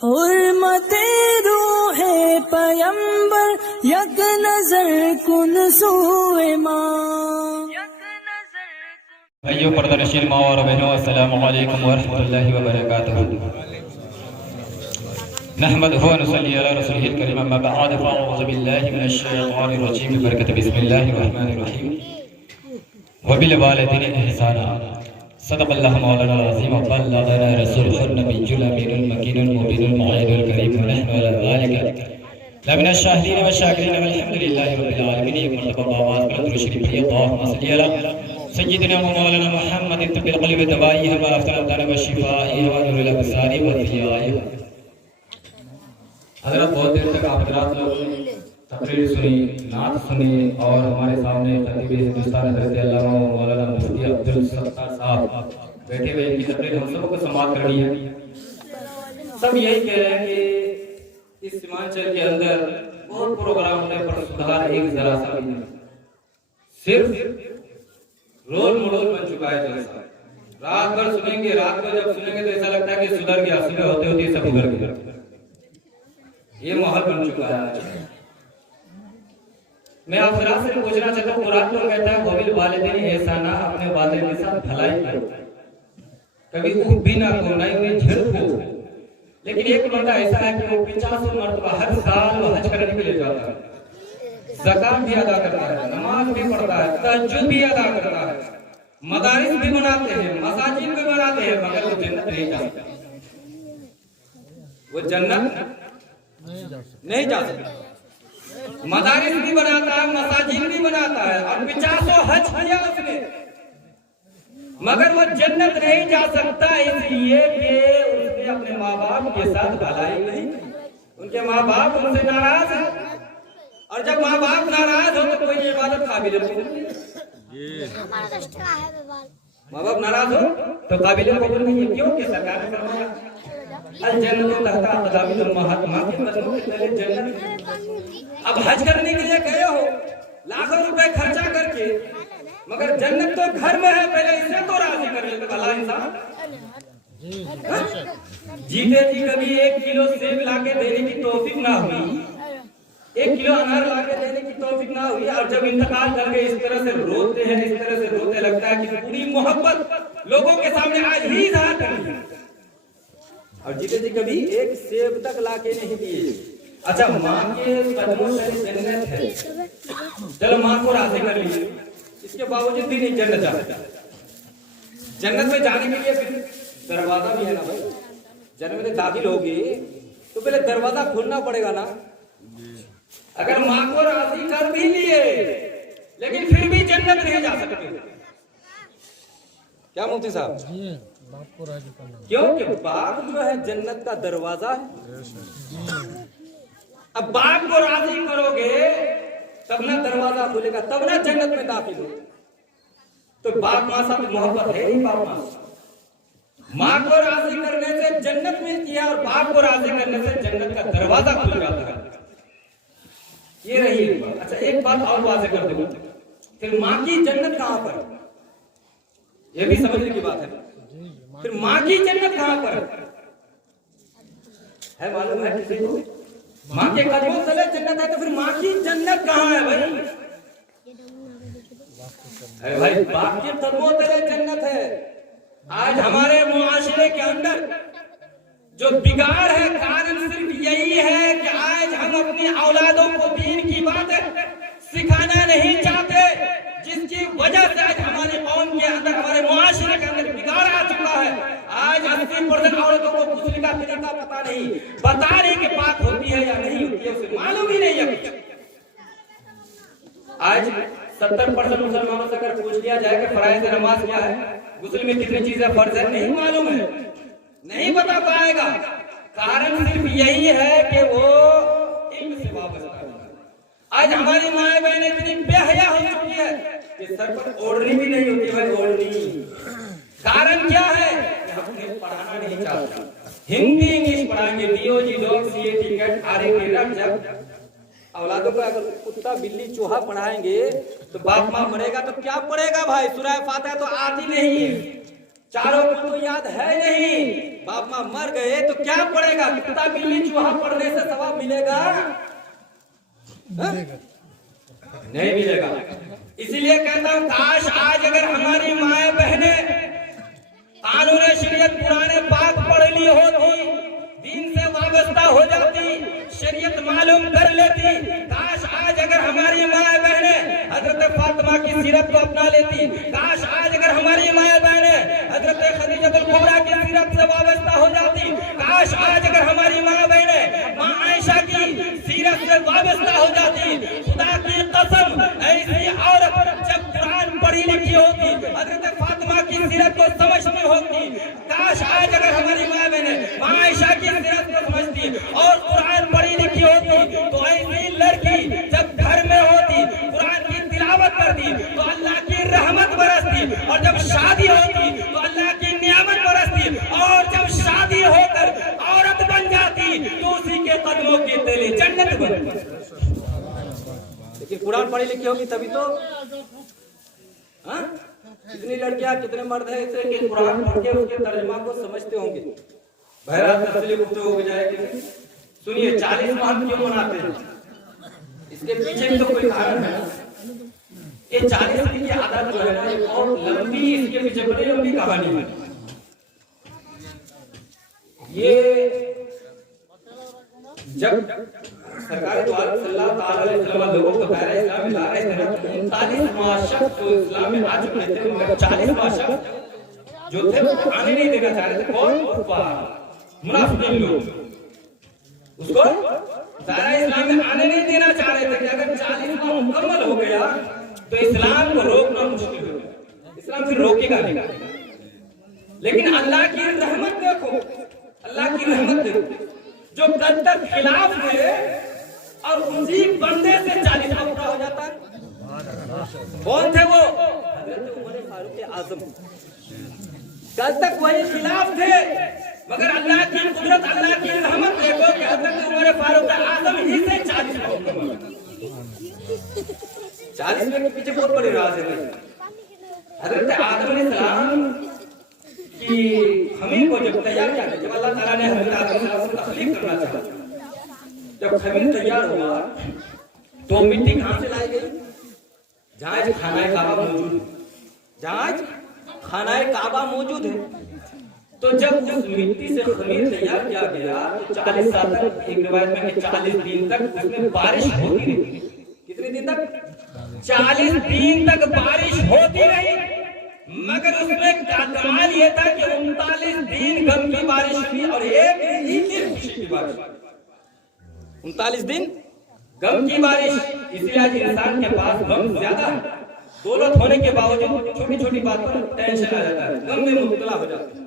हुर्मते रूहे पयंबर यक नजर कुन सूए माँ। भाइयों पर्दानशीन माँ और बहनों, अस्सलामु अलैकुम वरहमतुल्लाहि वबरकातुहू। नहमदुहु व नुसल्ली अला रसूलिहिल करीम, अम्मा बअद, फ़अऊज़ु बिल्लाहि मिनश शैतानिर रजीम, बिबरकति बिस्मिल्लाहिर रहमानिर रहीम। व बिल वालिदैनि इहसाना, सदक़ल्लाहु मौलाना अज़ीम, व बल्लगना रसूलुहुन नबियुल अमीनुल मकीनुल मुबीनुल मुअय्यिदुल करीम, व नहनु अला ज़ालिका लमिनश शाहिदीन व शाकिरीन, वल्हम्दुलिल्लाहि रब्बिल आलमीन। एक मरतबा आवाज़ पर दुरूद शरीफ पढ़िए। अल्लाहुम्मा सल्लि अला सय्यिदिना व मौलाना मुहम्मदिन तिब्बिल क़ल्बि व दवाइहा व अफ़्ज़ल दाना व शिफ़ाइहा व नूरिल अब्सारि व ज़ियाइहा। हज़रत बहुत देर तक आप हज़रात लोगों ने तकरीर सुनी, नात सुनी और हमारे सामने खतीब हिंदुस्तान हज़रत अल्लामा मौलाना मुफ्ती अब्दुल सत्तार साहब बैठे हुए, इनकी तकरीर हम सबको समाअत करनी है। सब यही कह रहे हैं कि इस सीमांचल के अंदर बहुत प्रोग्राम होने पर सुधार एक जरा सा भी नहीं, सिर्फ रोल मॉडल बन चुका है जलसा। रात भर सुनेंगे, रात को जब सुनेंगे तो ऐसा लगता है कि सुधर गया, सुबह होते होते सब उधर गया। ये माहौल बन चुका है। मैं आप जरा से पूछना चाहता हूँ, कुरान तो कहता है वबिल वालिदैनि एहसाना, अपने वालिदैन के साथ भलाई करो, कभी ऊब भी ना करो, ना ही झिड़को। लेकिन एक बंदा ऐसा है कि वो 50 मरतबा हर साल वो हज करने के लिए जाता है, ज़कात भी अदा करता है, नमाज भी पढ़ता है, तहज्जुद भी अदा करता है, मदारिस भी बनाते हैं, मसाजिद भी बनाते हैं, मगर वो जन्नत नहीं जा सकता। वो जन्नत नहीं जा सकता। मदारिस भी बनाता है, मसाजिद भी बनाता है और 50 हज किया उसने, मगर वो जन्नत नहीं जा सकता, इसलिए कि उसने अपने माँ बाप के साथ भलाई नहीं की। उनके माँ बाप उनसे नाराज है, और जब माँ बाप नाराज हो तो कोई इबादत काबिल नहीं। माँ बाप नाराज हो तो काबिल कबूल नहीं है। क्यों? कि सरकार ने फरमाया अल जन्नतु तहता अक़दामिल उम्महात, माँ के कदमों के तले जन्नत। अब हज करने के लिए गए हो लाखों रुपए खर्चा करके, मगर जन्नत तो घर में है, पहले इसे तो राजी कर ले भला इंसान। जीते जी कभी 1 किलो सेब लाके देने की तौफीक ना हुई, 1 किलो अनार लाके देने की तौफीक ना हुई, और जब इंतकाल कर गए इस तरह से रोते हैं, इस तरह से रोते, लगता है कि पूरी मोहब्बत लोगों के सामने आज ही इज़हार करनी है। और जीते जी कभी 1 सेब तक लाके नहीं दिए। अच्छा, माँ के कदमों से जन्नत है, चलो माँ को राजी कर लीजिए, इसके बावजूद भी नहीं जन्नत जा सकता। जन्नत में जाने के लिए फिर दरवाजा भी है ना भाई। जन्नत में दाखिल होगी तो पहले दरवाजा खोलना पड़ेगा ना। अगर माँ को राजी कर भी लिए लेकिन फिर भी जन्नत नहीं जा सकते। क्या मुफ्ती साहब? बाप को राजी करना, क्योंकि बाप जो है जन्नत का दरवाजा है। अब बाप को राजी करोगे तब ना दरवाजा खुलेगा, तब ना जन्नत में दाखिल हो। तो बाप माँ साथ मोहब्बत है ही। बाप माँ को राजी करने से जन्नत मिलती है, और बाप को राजी करने से जन्नत का दरवाजा खुल जाता है। ये रही। अच्छा, एक बात और वाज़ेह कर दूं, फिर माँ की जन्नत कहाँ पर? ये भी समझने की बात है। फिर माँ की जन्नत कहाँ पर है? मालूम है किसी को? माँ के कदमों तले जन्नत है, तो फिर माँ की जन्नत कहाँ है भाई? अरे भाई, बाप के कदमों तले जन्नत है। आज हमारे मुआशरे के अंदर जो बिगाड़ है, कारण सिर्फ यही है कि आज हम अपनी औलादों को दीन की बात सिखाना नहीं चाहते, जिसकी वजह से आज हमारे कौम के अंदर, हमारे मुआशरे के अंदर बिगाड़ आ चुका है। आज 80% औरतों को गुस्ल का तरीका पता नहीं, बता रही कि पाक होती है या नहीं होती है, उसे मालूम ही नहीं है। आज 70% मुसलमानों से अगर पूछ लिया जाए कि फराइज़ नमाज क्या है, गुस्ल में कितनी चीजें फर्ज है, नहीं मालूम है, नहीं बता पाएगा। कारण सिर्फ यही है कि वो इल्म से वाबस्ता है। आज हमारी माए बहनें इतनी बेहया हो चुकी है कि सर पर ओढ़नी भी नहीं होती भाई, ओढ़नी। कारण क्या है? हम उन्हें पढ़ाना नहीं चाहते। हिंदी इंग्लिश पढ़ाएंगे, डीओजी डॉग सीए टिकट आरे केरट। जब औलादों को अगर कुत्ता बिल्ली चूहा पढ़ाएंगे तो बाप माँ मरेगा तो क्या पढ़ेगा भाई? सूरह फातिहा तो आती नहीं है। चारों को तो याद है नहीं। बाप माँ मर गए तो क्या पड़ेगा, कुत्ता बिल्ली चूहा पढ़ने से सवाब मिलेगा? नहीं मिलेगा। इसीलिए कहता हूँ काश आज अगर हमारी माए बहने कानून शरीयत पुराने पाक पढ़ ली होती, दीन से वाबस्ता हो जाती, शरीयत मालूम कर लेती। काश आज अगर हमारी माए बहने हजरत फातिमा की सीरत को अपना लेती। काश आज अगर हमारी माए बहने हजरत खदीजतुल कुबरा की सीरत से वाबस्ता हो जाती। काश आज अगर हमारी माए बहने मां आयशा की सीरत से वाबस्ता हो जाती। खुदा की कसम ऐसी औरत जब कुरान पढ़ी लिखी होती, हजरत फातिमा की सीरत को समझती होती। काश आज अगर हमारी माए बहने मां आयशा की सीरत को समझती और कुरान पढ़ी लिखी होती, तो ऐसी लड़की जब घर में होती, कुरान की तिलावत करती तो अल्लाह की रहमत बरसती, और जब शादी होती तो अल्लाह की नियामत बरसती, और जब शादी होकर औरत बन जाती तो उसी के कदमों के तले जन्नत बनती। लेकिन कुरान पढ़ी लिखी होगी तभी तो। हाँ, कितनी लड़कियां कितने मर्द है ऐसे कि कुरान पढ़ के उसके तर्जुमा को समझते होंगे। बहरहाल तफसीली गुफ्तगू हो जाएगी। सुनिए 40 माह क्यों मनाते हैं, इसके पीछे भी तो कोई कारण है। ये 40 दिन की आदत जो है ना, ये बहुत लंबी, इसके पीछे बड़ी लंबी कहानी है। ये जब सरकार द्वारा सल्लल्लाहु अलैहि वसल्लम लोगों को दायरा इस्लाम में ला रहे थे, 39 माह शख्स जो इस्लाम में आ चुके थे, 40 माह शख्स जो थे वो आने नहीं देना चाह रहे थे। कौन? कुफार, मुनाफिकीन लोग उसको दायरा इस्लाम में आने नहीं देना चाह रहे थे कि अगर 40 माह मुकम्मल हो गया तो इस्लाम को रोकना मुश्किल हो गया, इस्लाम फिर रोकेगा नहीं। लेकिन अल्लाह की रहमत देखो, अल्लाह की रहमत देखो, जो कल तक खिलाफ थे और उसी बंदे से 40 माह पूरा हो जाता है। कौन थे वो? हजरत उमर फारूक आजम। कल तक वही खिलाफ थे, मगर अल्लाह की कुदरत, अल्लाह की रहमत देखो कि हजरत उमर फारूक आजम ही से 40 माह 40 में के पीछे बहुत बड़ी राज है। हजरत आदम अलैहिस्सलाम कि खमीर को जब तैयार किया, जब अल्लाह ताला ने हजरत आदम को तखलीक करना चाहा, जब खमीर तैयार हुआ तो मिट्टी कहां से लाई गई? जहां खाना काबा मौजूद, जहां खाना काबा मौजूद है। तो जब उस मिट्टी से खमीर तैयार किया गया तो 40 साल तक, एक रिवायत में कि 40 दिन तक उसमें बारिश होती रही। कितने दिन तक? 40 दिन तक बारिश होती रही। मगर उसमें कमाल ये था कि 39 दिन गम की बारिश हुई और एक दिन खुशी की बारिश। 39 दिन गम की बारिश। इसलिए आज इंसान के पास गम ज्यादा है। दौलत होने के बावजूद छोटी छोटी बात पर टेंशन आ जाता है, गम में मुब्तला हो जाता है।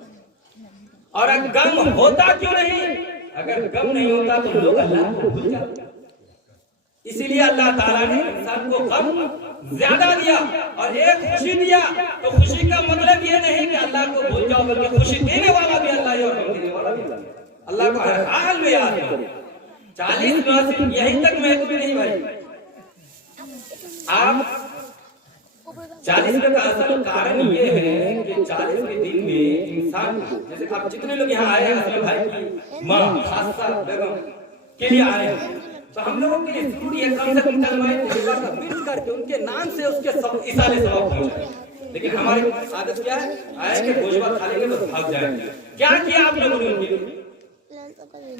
और अगर गम होता क्यों नहीं? अगर गम नहीं होता तो लोग अल्लाह को भूल जाते। इसीलिए अल्लाह ताला ने इंसान को गम ज्यादा दिया और एक खुशी दिया। तो खुशी का मतलब ये नहीं कि अल्लाह को भूल जाओ, बल्कि खुशी देने वाला भी अल्लाह है और गम देने वाला भी अल्लाह को हर हाल में याद करो। 40 माह सिर्फ यही तक महत्व नहीं भाई। आप 40 का असल कारण ये है कि 40वें दिन में इंसान को, जैसे आप जितने लोग यहाँ आए हैं असलम भाई की माँ खासा बेगम के लिए आए हैं, तो हम लोगों के लिए जरूरी है कम से कम कलमा तौबा का विर्द करके उनके नाम से उसके सब इसाले सवाब पहुंचाए। लेकिन हमारी आदत क्या है? आए के भोजवा खा लेंगे तो भाग जाएंगे। क्या किया आप लोगों ने उनके लिए?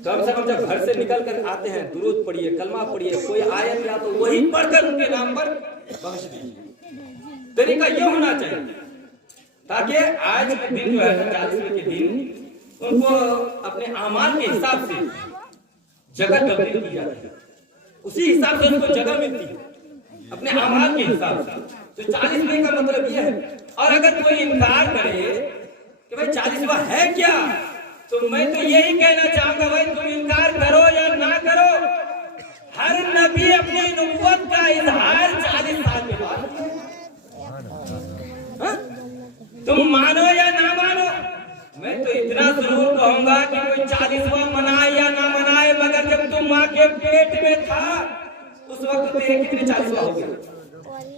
कम से कम जब घर से निकल कर आते हैं दुरूद पढ़िए, कलमा पढ़िए, कोई आयत या तो वही पढ़कर उनके नाम पर बख्श दीजिए। तरीका ये होना चाहिए ताकि आज के दिन जो है 40वें के दिन उनको अपने आमाल के हिसाब से जगह तब्दील की जाती है, उसी हिसाब से उनको जगह मिलती है अपने आमाल के हिसाब से। तो 40वें का मतलब ये है। और अगर कोई इनकार करे कि भाई 40वां है क्या, तो मैं तो यही कहना चाहूंगा भाई तुम इनकार करो या ना करो, हर नबी अपनी नबूवत का इजहार 40 साल के बाद। तुम मानो या ना मानो, मैं तो इतना जरूर कहूंगा कि कोई 40वां मनाए या ना मनाए, मगर जब तुम माँ के पेट में था उस वक्त तेरे कितने 40वां हो गए?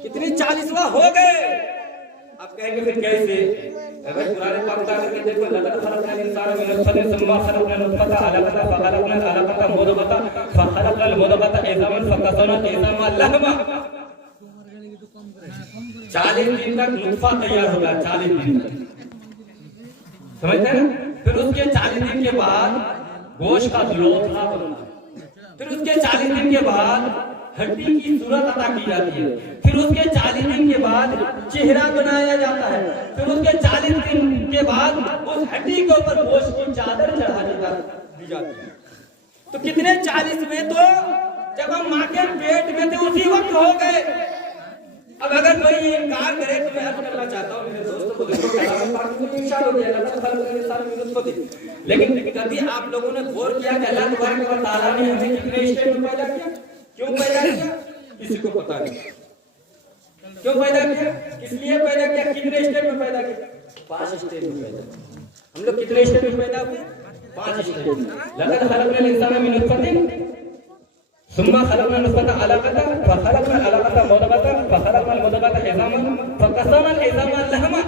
कितने 40वां हो गए? आप कहेंगे फिर कैसे? अगर कुरान पाक उठा करके देखो, लक़द खलक़नल इंसान मिन नुत्फ़तिन सुम्मा खलक़नल नुत्फ़ता अलक़ता फ़ख़लक़नल अलक़ता मुदग़तन फ़ख़लक़नल मुदग़ता इज़ामन फ़क़सवनल इज़ामा लहमा। 40 दिन तक नुत्फ़ा तैयार होगा, 40 दिन तक, समझते हैं ना? फिर उसके 40 दिन के बाद गोश्त का लोथड़ा बनता है, फिर उसके 40 दिन के बाद हड्डी की सूरत अता की जाती है, फिर उसके 40 दिन के बाद चेहरा बनाया जाता है, फिर उसके 40 दिन के बाद उस हड्डी के ऊपर गोश्त की चादर चढ़ा दी जाती है। तो कितने 40 में? तो जब हम माँ के पेट में थे उसी वक्त हो गए। अब अगर कोई इनकार करे तो मैं अर्ज करना चाहता हूँ मेरे दोस्तों को, देखो लेकिन कभी आप लोगों ने गौर किया कि अल्लाह तबारक व तआला ने हमें कितने स्टेट में पैदा किया? क्यों पैदा किया? किसी को पता नहीं क्यों पैदा किया, किस लिए पैदा किया, कितने स्टेट में पैदा किया? 5 स्टेट में पैदा। हम लोग कितने स्टेट में पैदा हुए? 5 स्टेट में। लक़द खलक़नल इंसान मिन नुत्फ़तिन सुम्मा खलक़नल नुत्फ़ता अलक़ता फ़ख़लक़नल अलक़ता मुदग़तन फ़ख़लक़नल मुदग़ता इज़ामन फ़क़सवनल इज़ामा लहमा।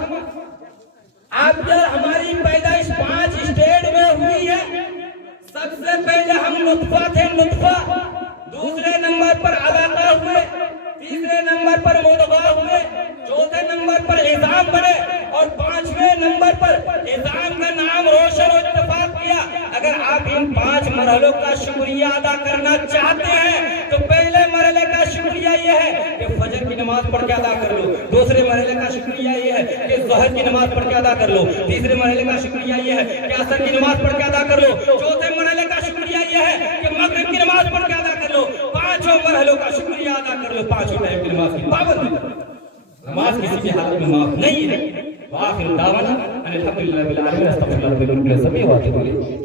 आप क्या हमारी पैदाइश 5 स्टेट में हुई है। सबसे पहले हम नुत्फ़ा थे, नुत्फ़ा, दूसरे नंबर पर अलक़ा हुए, तीसरे नंबर पर मुदग़ा हुए, चौथे नंबर पर इज़ाम बने और 5वें नंबर पर इज़ाम का नाम रोशन और इत्तेफाक किया। अगर आप इन 5 मरहलों का शुक्रिया अदा करना चाहते हैं तो पहले मरहले का शुक्रिया यह है कि फजर की नमाज पढ़ के अदा कर लो, दूसरे मरहले का शुक्रिया यह है कि ज़ोहर की नमाज पढ़ के अदा कर लो, तीसरे मरहले का शुक्रिया यह है कि असर की नमाज पढ़ के अदा कर लो, चौथे मरहले का शुक्रिया यह है कि मगरिब की नमाज पढ़ के अदा कर लो, 5 मरहलों का शुक्रिया अदा कर लो, 5 टाइम की नमाज की पाबंदी। नमाज किसी भी हालत में माफ नहीं है। वाखिर दावाना अनिल हम्दुलिल्लाहि रब्बिल आलमीन। अस्तगफिरुल्लाह व अतूबु इलैह।